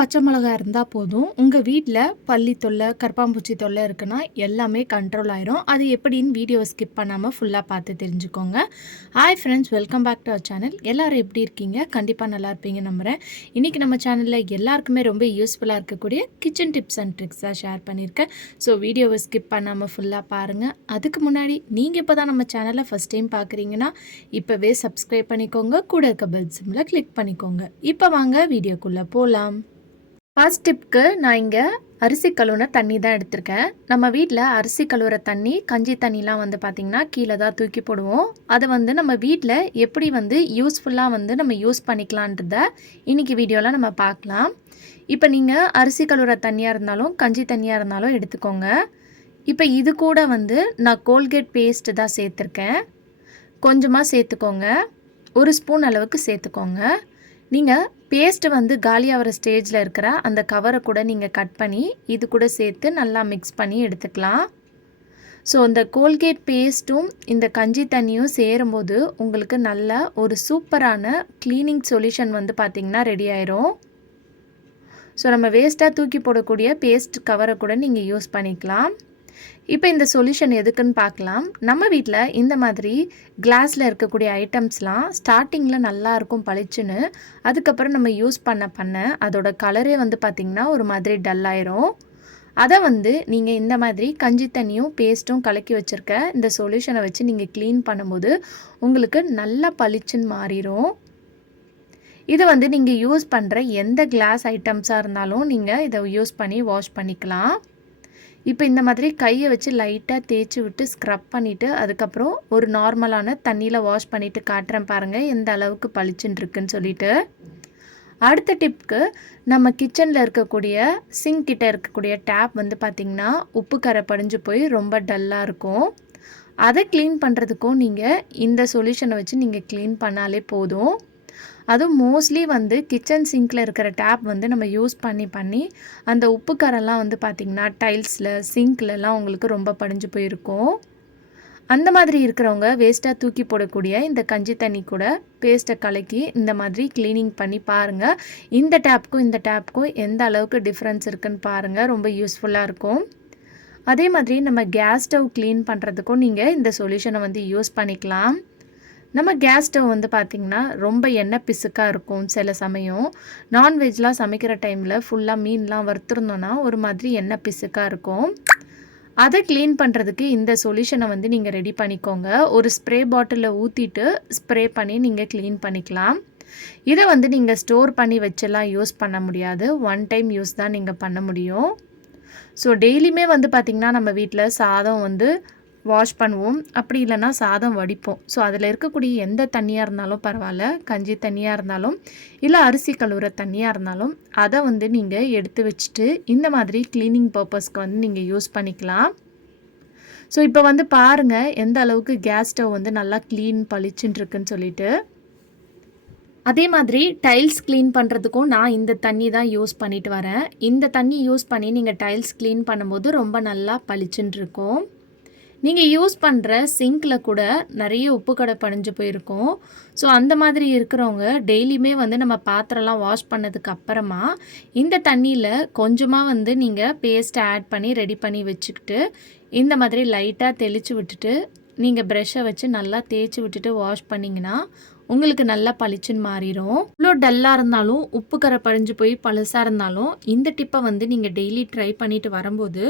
பச்சை மிளகாய் இருந்தால் போதும். உங்கள் வீட்டில் பல்லி தொல்லை, கரப்பான்பூச்சி தொல்லை இருக்குன்னா எல்லாமே கண்ட்ரோல் ஆயிரும். அது எப்படின்னு வீடியோவை ஸ்கிப் பண்ணாமல் ஃபுல்லாக பார்த்து தெரிஞ்சுக்கோங்க. Hi friends, welcome back to our channel. எல்லோரும் எப்படி இருக்கீங்க? கண்டிப்பாக நல்லா இருப்பீங்க நம்புகிறேன். இன்றைக்கி நம்ம சேனலில் எல்லாருக்குமே ரொம்ப யூஸ்ஃபுல்லாக இருக்கக்கூடிய கிச்சன் டிப்ஸ் அண்ட் ட்ரிக்ஸ் தான் ஷேர் பண்ணியிருக்கேன். ஸோ வீடியோவை ஸ்கிப் பண்ணாமல் ஃபுல்லாக பாருங்கள். அதுக்கு முன்னாடி நீங்கள் இப்போ தான் நம்ம சேனலை ஃபஸ்ட் டைம் பார்க்குறீங்கன்னா இப்போவே சப்ஸ்கிரைப் பண்ணிக்கோங்க. கூட இருக்க பெல் சிம்மில் கிளிக் பண்ணிக்கோங்க. இப்போ வாங்க வீடியோக்குள்ளே போகலாம். ஃபர்ஸ்ட் டிப்க்கு நான் இங்கே அரிசி கழுவுன தண்ணி தான் எடுத்திருக்கேன். நம்ம வீட்டில் அரிசி கழுவுற தண்ணி, கஞ்சி தண்ணிலாம் வந்து பார்த்திங்கன்னா கீழே தான் தூக்கி போடுவோம். அதை வந்து நம்ம வீட்டில் எப்படி யூஸ்ஃபுல்லாக நம்ம யூஸ் பண்ணிக்கலான்றத இன்றைக்கி வீடியோவில் நம்ம பார்க்கலாம். இப்போ நீங்கள் அரிசி கழுவுற தண்ணியாக இருந்தாலும் கஞ்சி தண்ணியாக இருந்தாலும் எடுத்துக்கோங்க. இப்போ இது கூட நான் கோல்கேட் பேஸ்ட்டு தான் சேர்த்துருக்கேன். கொஞ்சமாக சேர்த்துக்கோங்க. 1 ஸ்பூன் அளவுக்கு சேர்த்துக்கோங்க. நீங்கள் பேஸ்ட்டு காலியாகிற ஸ்டேஜில் இருக்கிற அந்த கவரை கூட நீங்கள் கட் பண்ணி இது கூட சேர்த்து நல்லா மிக்ஸ் பண்ணி எடுத்துக்கலாம். ஸோ இந்த கோல்கேட் பேஸ்ட்டும் இந்த கஞ்சி தண்ணியும் சேரும்போது உங்களுக்கு நல்ல ஒரு சூப்பரான க்ளீனிங் சொல்யூஷன் பார்த்திங்கன்னா ரெடி ஆயிரும். ஸோ நம்ம வேஸ்ட்டாக தூக்கி போடக்கூடிய பேஸ்ட் கவரை கூட நீங்கள் யூஸ் பண்ணிக்கலாம். இப்போ இந்த சொல்யூஷன் எதுக்குன்னு பார்க்கலாம். நம்ம வீட்டில் இந்த மாதிரி கிளாஸில் இருக்கக்கூடிய ஐட்டம்ஸ்லாம் ஸ்டார்டிங்கில் நல்லாயிருக்கும் பளிச்சுன்னு. அதுக்கப்புறம் நம்ம யூஸ் பண்ண அதோட கலரே பார்த்திங்கன்னா ஒரு மாதிரி டல்லாயிரும். அதை நீங்கள் இந்த மாதிரி கஞ்சி தண்ணியும் பேஸ்ட்டும் கலக்கி வச்சுருக்க இந்த சொல்யூஷனை வச்சு நீங்கள் க்ளீன் பண்ணும்போது உங்களுக்கு நல்லா பளிச்சுன்னு மாறிடும். இதை நீங்கள் யூஸ் பண்ணுற எந்த கிளாஸ் ஐட்டம்ஸாக இருந்தாலும் நீங்கள் இதை யூஸ் பண்ணி வாஷ் பண்ணிக்கலாம். இப்போ இந்த மாதிரி கையை வச்சு லைட்டாக தேய்ச்சி விட்டு ஸ்க்ரப் பண்ணிவிட்டு அதுக்கப்புறம் ஒரு நார்மலான தண்ணியில் வாஷ் பண்ணிவிட்டு காட்டுறேன் பாருங்கள் எந்த அளவுக்கு பளிச்சுன்னு இருக்குன்னு சொல்லிட்டு. அடுத்த டிப்க்கு நம்ம கிச்சனில் இருக்கக்கூடிய சிங்க் கிட்ட இருக்கக்கூடிய டேப் பார்த்திங்கன்னா உப்பு கரை படிஞ்சு போய் ரொம்ப டல்லாக இருக்கும். அதை க்ளீன் பண்ணுறதுக்கும் நீங்கள் இந்த சொல்யூஷனை வச்சு நீங்கள் க்ளீன் பண்ணாலே போதும். அதுவும் மோஸ்ட்லி கிச்சன் சிங்கில் இருக்கிற டேப் நம்ம யூஸ் பண்ணி அந்த உப்பு கரெல்லாம் பார்த்திங்கன்னா டைல்ஸில் சிங்க்லலாம் உங்களுக்கு ரொம்ப படிஞ்சு போயிருக்கும். அந்த மாதிரி இருக்கிறவங்க வேஸ்ட்டாக தூக்கி போடக்கூடிய இந்த கஞ்சி தண்ணி கூட பேஸ்ட்டை கலக்கி இந்த மாதிரி க்ளீனிங் பண்ணி பாருங்கள். இந்த டேப்புக்கும் எந்த அளவுக்கு டிஃப்ரென்ஸ் இருக்குன்னு பாருங்கள். ரொம்ப யூஸ்ஃபுல்லாக இருக்கும். அதே மாதிரி நம்ம கேஸ் ஸ்டவ் க்ளீன் பண்ணுறதுக்கும் நீங்கள் இந்த சொல்யூஷனை யூஸ் பண்ணிக்கலாம். நம்ம கேஸ் ஸ்டவ் பார்த்திங்கன்னா ரொம்ப எண்ணெய் பிசுக்காக இருக்கும். சில சமயம் நான்வெஜ்லாம் சமைக்கிற டைமில் ஃபுல்லாக மீன்லாம் வறுத்துருந்தோன்னா ஒரு மாதிரி எண்ணெய் பிசுக்காக இருக்கும். அதை க்ளீன் பண்ணுறதுக்கு இந்த சொல்யூஷனை நீங்கள் ரெடி பண்ணிக்கோங்க. ஒரு ஸ்ப்ரே பாட்டிலில் ஊற்றிட்டு ஸ்ப்ரே பண்ணி நீங்கள் க்ளீன் பண்ணிக்கலாம். இதை நீங்கள் ஸ்டோர் பண்ணி வச்செல்லாம் யூஸ் பண்ண முடியாது. 1 டைம் யூஸ் தான் நீங்கள் பண்ண முடியும். ஸோ டெய்லியுமே பார்த்திங்கன்னா நம்ம வீட்டில் சாதம் வாஷ் பண்ணுவோம். அப்படி இல்லைன்னா சாதம் வடிப்போம். ஸோ அதில் இருக்கக்கூடிய எந்த தண்ணியாக இருந்தாலும் பரவாயில்ல, கஞ்சி தண்ணியாக இருந்தாலும் இல்லை அரிசி கழுவுற தண்ணியாக இருந்தாலும் அதை நீங்கள் எடுத்து வச்சுட்டு இந்த மாதிரி க்ளீனிங் பர்பஸ்க்கு நீங்கள் யூஸ் பண்ணிக்கலாம். ஸோ இப்போ பாருங்கள் எந்த அளவுக்கு கேஸ் ஸ்டவ் நல்லா க்ளீன் பளிச்சுன்னு இருக்குன்னு சொல்லிட்டு. அதே மாதிரி டைல்ஸ் க்ளீன் பண்ணுறதுக்கும் நான் இந்த தண்ணி தான் யூஸ் பண்ணிட்டு வரேன். இந்த தண்ணி யூஸ் பண்ணி நீங்கள் டைல்ஸ் க்ளீன் பண்ணும்போது ரொம்ப நல்லா பளிச்சுன்னு இருக்கும். நீங்கள் யூஸ் பண்ணுற சிங்கில் கூட நிறைய உப்பு கடை படிஞ்சு போயிருக்கும். ஸோ அந்த மாதிரி இருக்கிறவங்க டெய்லியுமே நம்ம பாத்திரம்லாம் வாஷ் பண்ணதுக்கு அப்புறமா இந்த தண்ணியில் கொஞ்சமாக நீங்கள் பேஸ்ட்டை ஆட் பண்ணி ரெடி பண்ணி வச்சுக்கிட்டு இந்த மாதிரி லைட்டாக தெளித்து விட்டுட்டு நீங்கள் ப்ரெஷ்ஷை வச்சு நல்லா தேய்ச்சி விட்டுட்டு வாஷ் பண்ணிங்கன்னா உங்களுக்கு நல்லா பளிச்சுன்னு மாறிடும். இவ்வளோ டல்லாக இருந்தாலும் உப்பு கரை படிஞ்சு போய் பழசாக இருந்தாலும் இந்த டிப்பை நீங்கள் டெய்லி ட்ரை பண்ணிட்டு வரும்போது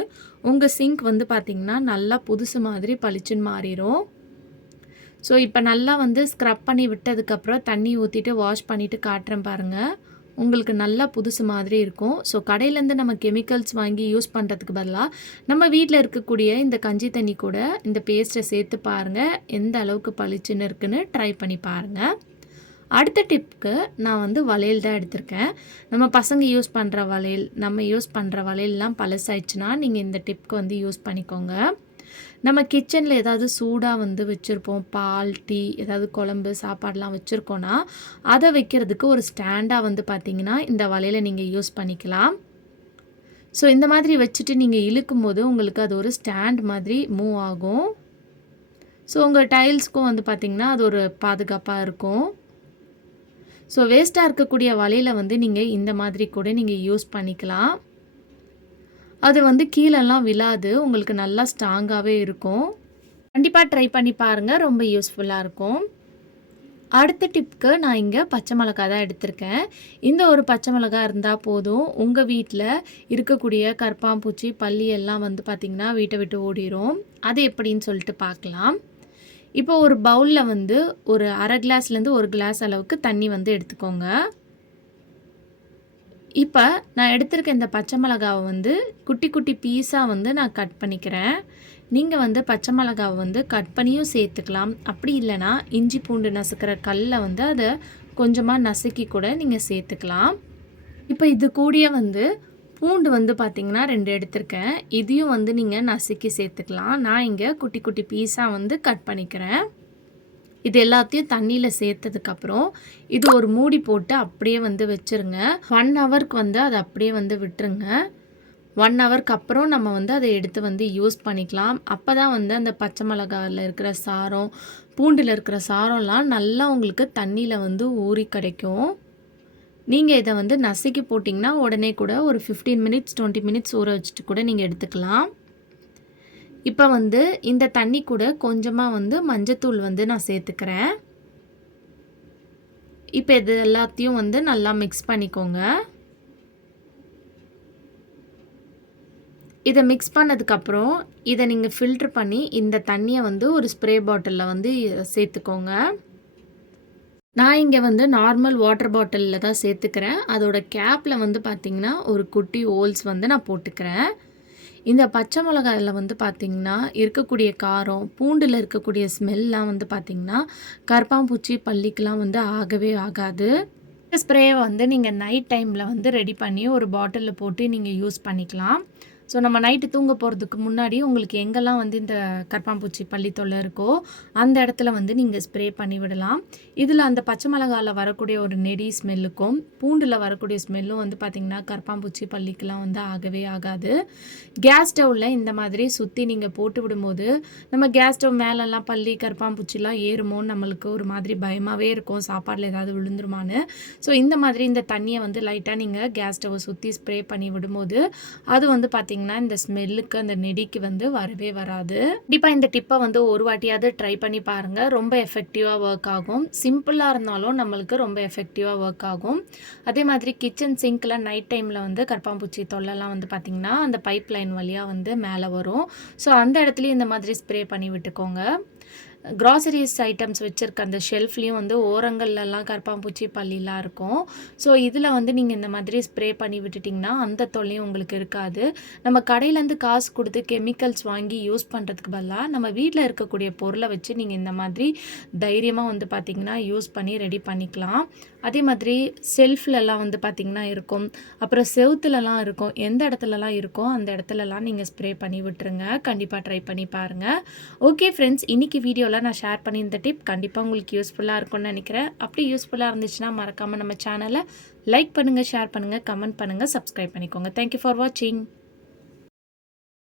உங்கள் சிங்க் பார்த்திங்கன்னா நல்லா புதுசு மாதிரி பளிச்சுன்னு மாறிடும். ஸோ இப்போ நல்லா ஸ்க்ரப் பண்ணி விட்டதுக்கப்புறம் தண்ணி ஊற்றிட்டு வாஷ் பண்ணிவிட்டு காட்டுறேன் பாருங்கள். உங்களுக்கு நல்லா புதுசு மாதிரி இருக்கும். ஸோ கடையிலேருந்து நம்ம கெமிக்கல்ஸ் வாங்கி யூஸ் பண்ணுறதுக்கு பதிலாக நம்ம வீட்டில் இருக்கக்கூடிய இந்த கஞ்சி தண்ணி கூட இந்த பேஸ்ட்டை சேர்த்து பாருங்கள் எந்த அளவுக்கு பளிச்சுன்னு இருக்குன்னு ட்ரை பண்ணி பாருங்கள். அடுத்த டிப்க்கு நான் வளையல் தான் எடுத்திருக்கேன். நம்ம பசங்க யூஸ் பண்ணுற வளையல், நம்ம யூஸ் பண்ணுற வளையல்லாம் பழசாயிடுச்சுன்னா நீங்கள் இந்த டிப்க்கு யூஸ் பண்ணிக்கோங்க. நம்ம கிச்சனில் ஏதாவது சூடாக வச்சுருப்போம், பால், டீ, ஏதாவது குழம்பு, சாப்பாடெலாம் வச்சுருக்கோன்னா அதை வைக்கிறதுக்கு ஒரு ஸ்டாண்டாக பார்த்திங்கன்னா இந்த வலையில் நீங்கள் யூஸ் பண்ணிக்கலாம். ஸோ இந்த மாதிரி வச்சுட்டு நீங்கள் இழுக்கும் போது உங்களுக்கு அது ஒரு ஸ்டாண்ட் மாதிரி மூவ் ஆகும். ஸோ உங்கள் டைல்ஸ்க்கும் பார்த்திங்கன்னா அது ஒரு பாதுகாப்பாக இருக்கும். ஸோ வேஸ்ட்டாக இருக்கக்கூடிய வலையில் வந்து நீங்கள் இந்த மாதிரி கூட நீங்கள் யூஸ் பண்ணிக்கலாம். அது வந்து கீழெல்லாம் விழாது. உங்களுக்கு நல்லா ஸ்ட்ராங்காகவே இருக்கும். கண்டிப்பாக ட்ரை பண்ணி பாருங்கள். ரொம்ப யூஸ்ஃபுல்லாக இருக்கும். அடுத்த டிப்க்கு நான் இங்கே பச்சை மிளகா தான் எடுத்திருக்கேன். இந்த ஒரு பச்சை மிளகா இருந்தால் போதும். உங்கள் வீட்டில் இருக்கக்கூடிய கரப்பான்பூச்சி, பல்லி எல்லாம் வந்து பார்த்திங்கன்னா வீட்டை விட்டு ஓடிரும். அது எப்படின்னு சொல்லிட்டு பார்க்கலாம். இப்போ ஒரு பவுலில் வந்து ஒரு அரை கிளாஸ்லேருந்து 1 கிளாஸ் அளவுக்கு தண்ணி வந்து எடுத்துக்கோங்க. இப்போ நான் எடுத்திருக்க இந்த பச்சை மிளகாவை வந்து குட்டி குட்டி பீஸாக வந்து நான் கட் பண்ணிக்கிறேன். நீங்கள் வந்து பச்சை மிளகாவை வந்து கட் பண்ணியும் சேர்த்துக்கலாம். அப்படி இல்லைனா இஞ்சி பூண்டு நசுக்கிற கல்லை வந்து அதை கொஞ்சமாக நசுக்கி கூட நீங்கள் சேர்த்துக்கலாம். இப்போ இது கூடயே வந்து பூண்டு வந்து பார்த்திங்கன்னா 2 எடுத்திருக்கேன். இதையும் வந்து நீங்கள் நசுக்கி சேர்த்துக்கலாம். நான் இங்கே குட்டி குட்டி பீஸாக வந்து கட் பண்ணிக்கிறேன். இது எல்லாத்தையும் தண்ணியில் சேர்த்ததுக்கப்புறம் இது ஒரு மூடி போட்டு அப்படியே வந்து வச்சுருங்க. 1 ஹவருக்கு வந்து அதை அப்படியே வந்து விட்டுருங்க. 1 ஹவருக்கு அப்புறம் நம்ம வந்து அதை எடுத்து வந்து யூஸ் பண்ணிக்கலாம். அப்போ தான் வந்து அந்த பச்சை மிளகாயில் இருக்கிற சாரம், பூண்டில் இருக்கிற சாரம்லாம் நல்லா உங்களுக்கு தண்ணியில் வந்து ஊறி கிடைக்கும். நீங்கள் இதை வந்து நசுக்கி போட்டிங்கன்னா உடனே கூட ஒரு 15 மினிட்ஸ் 20 மினிட்ஸ் ஊற வச்சுட்டு கூட நீங்கள் எடுத்துக்கலாம். இப்போ வந்து இந்த தண்ணி கூட கொஞ்சமாக வந்து மஞ்சத்தூள் வந்து நான் சேர்த்துக்கிறேன். இப்போ இது எல்லாத்தையும் வந்து நல்லா மிக்ஸ் பண்ணிக்கோங்க. இதை மிக்ஸ் பண்ணதுக்கப்புறம் இதை நீங்கள் ஃபில்ட்ரு பண்ணி இந்த தண்ணியை வந்து ஒரு ஸ்ப்ரே பாட்டிலில் வந்து சேர்த்துக்கோங்க. நான் இங்கே வந்து நார்மல் வாட்டர் பாட்டிலில் தான் சேர்த்துக்கிறேன். அதோட கேப்பில் வந்து பார்த்திங்கன்னா ஒரு குட்டி ஹோல்ஸ் வந்து நான் போட்டுக்கிறேன். இந்த பச்சை மிளகாயில் வந்து பார்த்திங்கன்னா இருக்கக்கூடிய காரம், பூண்டில் இருக்கக்கூடிய ஸ்மெல்லாம் வந்து பார்த்திங்கன்னா கரப்பான்பூச்சி, பல்லிக்கெலாம் வந்து ஆகவே ஆகாது. இந்த ஸ்ப்ரேவை வந்து நீங்கள் நைட் டைமில் வந்து ரெடி பண்ணி ஒரு பாட்டிலில் போட்டு நீங்கள் யூஸ் பண்ணிக்கலாம். ஸோ நம்ம நைட்டு தூங்க போகிறதுக்கு முன்னாடி உங்களுக்கு எங்கெல்லாம் வந்து இந்த கரப்பான்பூச்சி, பல்லி தொல்லை இருக்கோ அந்த இடத்துல வந்து நீங்கள் ஸ்ப்ரே பண்ணி விடலாம். இதில் அந்த பச்சை மிளகாயில் வரக்கூடிய ஒரு நெடி ஸ்மெல்லுக்கும் பூண்டில் வரக்கூடிய ஸ்மெல்லும் வந்து பார்த்திங்கன்னா கரப்பான்பூச்சி, பல்லிக்கெலாம் வந்து ஆகவே ஆகாது. கேஸ் ஸ்டவ்வில் இந்த மாதிரி சுற்றி நீங்கள் போட்டு விடும்போது நம்ம கேஸ் ஸ்டவ் மேலெல்லாம் பல்லி, கரப்பான்பூச்சிலாம் ஏறுமோன்னு நம்மளுக்கு ஒரு மாதிரி பயமாகவே இருக்கும், சாப்பாடில் ஏதாவது விழுந்துருமான்னு. ஸோ இந்த மாதிரி இந்த தண்ணியை வந்து லைட்டாக நீங்கள் கேஸ் ஸ்டவ்வை சுற்றி ஸ்ப்ரே பண்ணி விடும்போது அது வந்து பார்த்திங்கன்னா இந்த ஸ்மெல்லுக்கு, அந்த நெடிக்கு வந்து வரவே வராது. கண்டிப்பாக இந்த டிப்பை வந்து ஒரு வாட்டியாவது ட்ரை பண்ணி பாருங்கள். ரொம்ப எஃபெக்டிவாக ஒர்க் ஆகும். சிம்பிளாக இருந்தாலும் நம்மளுக்கு ரொம்ப எஃபெக்டிவாக ஒர்க் ஆகும். அதே மாதிரி கிச்சன் சிங்கில் நைட் டைமில் வந்து கரப்பான்பூச்சி தொல்லைலாம் வந்து பார்த்திங்கன்னா அந்த பைப் லைன் வழியாக வந்து மேலே வரும். ஸோ அந்த இடத்துலையும் இந்த மாதிரி ஸ்ப்ரே பண்ணி விட்டுக்கோங்க. க்ராசரிஸ் ஐட்டம்ஸ் வச்சுருக்க அந்த ஷெல்ஃப்லேயும் வந்து ஓரங்கள்லாம் கரப்பான்பூச்சி, பல்லிலாம் இருக்கும். ஸோ இதில் வந்து நீங்கள் இந்த மாதிரி ஸ்ப்ரே பண்ணி விட்டுட்டிங்கன்னா அந்த தொல்லையும் உங்களுக்கு இருக்காது. நம்ம கடையிலேருந்து காசு கொடுத்து கெமிக்கல்ஸ் வாங்கி யூஸ் பண்ணுறதுக்கு பதிலாக நம்ம வீட்டில் இருக்கக்கூடிய பொருளை வச்சு நீங்கள் இந்த மாதிரி தைரியமாக வந்து பார்த்திங்கன்னா யூஸ் பண்ணி ரெடி பண்ணிக்கலாம். அதே மாதிரி செல்ஃப்லலாம் வந்து பார்த்திங்கன்னா இருக்கும், அப்புறம் செவுத்துலலாம் இருக்கும். எந்த இடத்துலலாம் இருக்கோ அந்த இடத்துலலாம் நீங்கள் ஸ்ப்ரே பண்ணி விட்டுருங்க. கண்டிப்பாக ட்ரை பண்ணி பாருங்கள். ஓகே ஃப்ரெண்ட்ஸ், இன்றைக்கி வீடியோவில் நான் ஷேர் பண்ணி இந்த டிப் கண்டிப்பாக உங்களுக்கு யூஸ்ஃபுல்லாக இருக்கும்னு நினைக்கிறேன். அப்படி யூஸ்ஃபுல்லாக இருந்துச்சுன்னா மறக்காமல் நம்ம சேனலை லைக் பண்ணுங்கள், ஷேர் பண்ணுங்கள், கமெண்ட் பண்ணுங்கள், சப்ஸ்கிரைப் பண்ணிக்கோங்க. தேங்க்யூ ஃபார் வாட்சிங்.